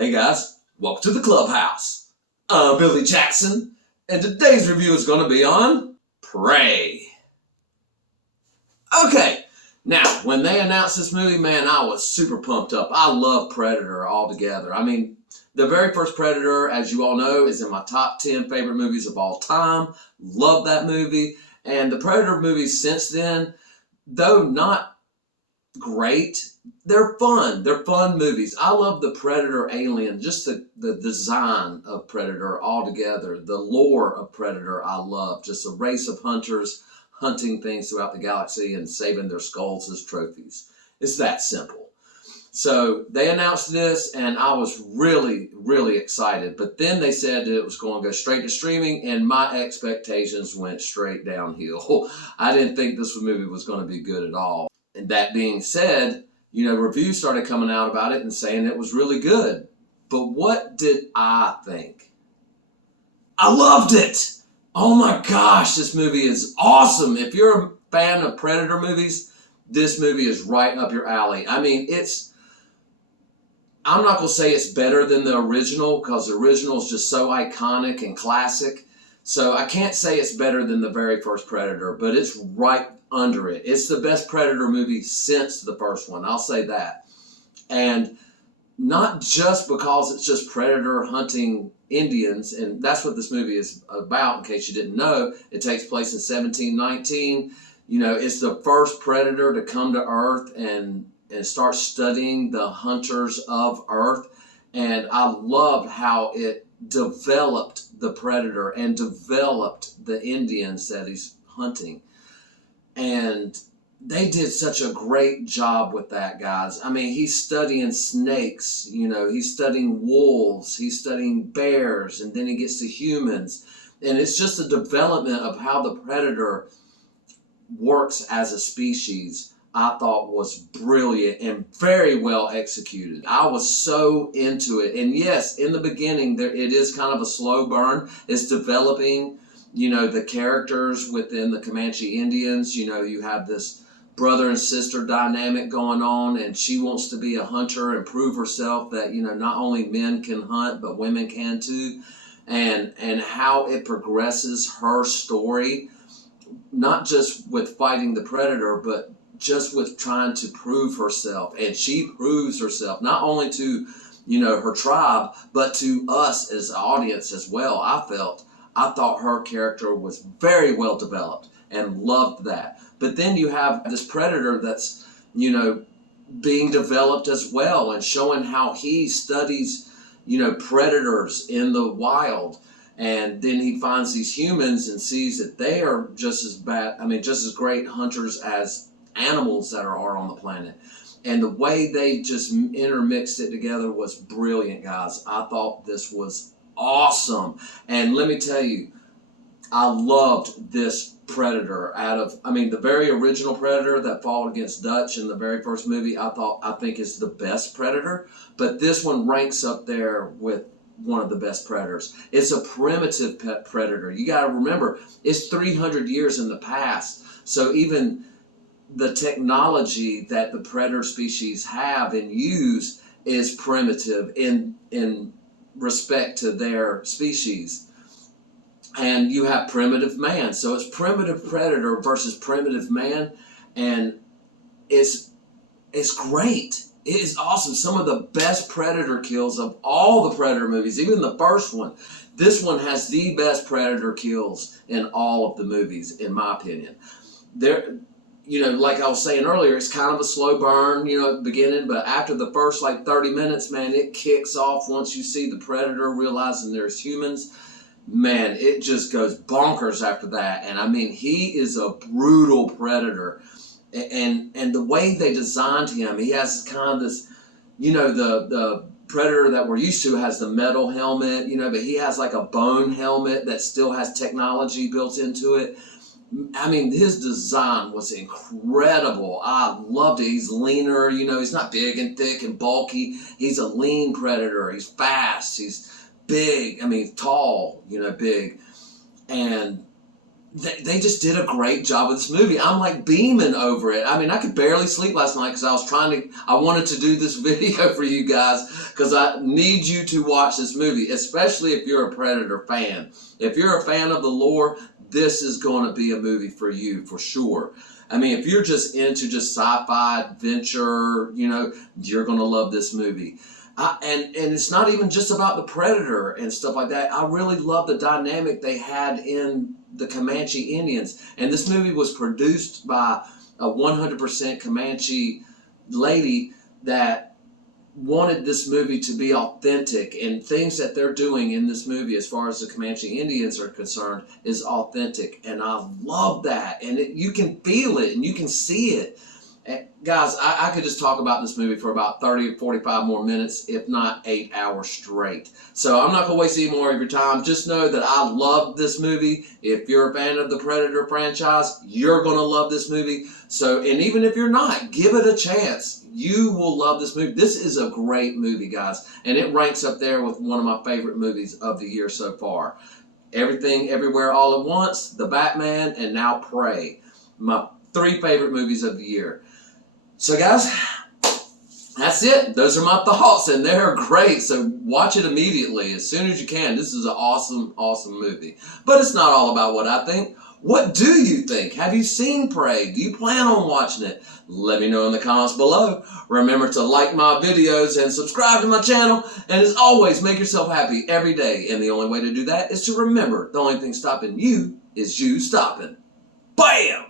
Hey guys, welcome to the clubhouse. I'm Billy Jackson, and today's review is going to be on Prey. Okay, now when they announced this movie, man, I was super pumped up. I love Predator altogether. I mean, the very first Predator, as you all know, is in my top 10 favorite movies of all time. Love that movie. And the Predator movies since then, though not great, they're fun. They're fun movies. I love the Predator Alien, just the design of Predator altogether. The lore of Predator I love. Just a race of hunters hunting things throughout the galaxy and saving their skulls as trophies. It's that simple. So they announced this and I was really, really excited. But then they said that it was going to go straight to streaming and my expectations went straight downhill. I didn't think this movie was going to be good at all. And that being said, reviews started coming out about it and saying it was really good. But what did I think? I loved it! Oh my gosh, this movie is awesome. If you're a fan of Predator movies, this movie is right up your alley. I mean, I'm not going to say it's better than the original because the original is just so iconic and classic. So I can't say it's better than the very first Predator, but it's right under it. It's the best Predator movie since the first one. I'll say that. And not just because it's just Predator hunting Indians, and that's what this movie is about, in case you didn't know. It takes place in 1719. It's the first Predator to come to Earth and start studying the hunters of Earth. And I loved how it developed the Predator and developed the Indians that he's hunting. And they did such a great job with that, guys. I mean, he's studying snakes, he's studying wolves, he's studying bears, and then he gets to humans. And it's just a development of how the Predator works as a species. I thought was brilliant and very well executed. I was so into it. And yes, in the beginning, it is kind of a slow burn. It's developing, the characters within the Comanche Indians. You have this brother and sister dynamic going on, and she wants to be a hunter and prove herself that, not only men can hunt, but women can too. And how it progresses her story, not just with fighting the Predator, but just with trying to prove herself. And she proves herself not only to, her tribe, but to us as an audience as well. I thought her character was very well developed and loved that. But then you have this Predator that's, being developed as well and showing how he studies, predators in the wild. And then he finds these humans and sees that they are just as great hunters as animals that are on the planet. And the way they just intermixed it together was brilliant, guys. I thought this was awesome. And let me tell you, I loved this Predator the very original Predator that fought against Dutch in the very first movie, I think is the best Predator. But this one ranks up there with one of the best Predators. It's a primitive Predator. You got to remember, it's 300 years in the past. So even the technology that the Predator species have and use is primitive in respect to their species. And you have primitive man. So it's primitive Predator versus primitive man. And it's great. It is awesome. Some of the best Predator kills of all the Predator movies, even the first one. This one has the best Predator kills in all of the movies, in my opinion. Like I was saying earlier, it's kind of a slow burn, at the beginning, but after the first 30 minutes, man, it kicks off once you see the Predator realizing there's humans. Man, it just goes bonkers after that. And I mean, he is a brutal Predator. And the way they designed him, he has kind of this, the Predator that we're used to has the metal helmet, but he has like a bone helmet that still has technology built into it. I mean, his design was incredible. I loved it. He's leaner, he's not big and thick and bulky. He's a lean Predator. He's fast. He's big. Tall, big. And they just did a great job with this movie. I'm like beaming over it. I mean, I could barely sleep last night because I wanted to do this video for you guys because I need you to watch this movie, especially if you're a Predator fan. If you're a fan of the lore, this is going to be a movie for you for sure. I mean, if you're just into just sci-fi adventure, you're going to love this movie. And it's not even just about the Predator and stuff like that. I really love the dynamic they had in the Comanche Indians. And this movie was produced by a 100% Comanche lady that wanted this movie to be authentic, and things that they're doing in this movie as far as the Comanche Indians are concerned is authentic, and I love that. And you can feel it and you can see it. And guys, I could just talk about this movie for about 30 or 45 more minutes, if not 8 hours straight. So I'm not going to waste any more of your time. Just know that I love this movie. If you're a fan of the Predator franchise, you're going to love this movie. So, and even if you're not, give it a chance. You will love this movie. This is a great movie, guys. And it ranks up there with one of my favorite movies of the year so far. Everything, Everywhere, All at Once, The Batman, and now Prey. My 3 favorite movies of the year. So guys, that's it. Those are my thoughts, and they're great. So watch it immediately, as soon as you can. This is an awesome, awesome movie. But it's not all about what I think. What do you think? Have you seen Prey? Do you plan on watching it? Let me know in the comments below. Remember to like my videos and subscribe to my channel. And as always, make yourself happy every day. And the only way to do that is to remember the only thing stopping you is you stopping. Bam!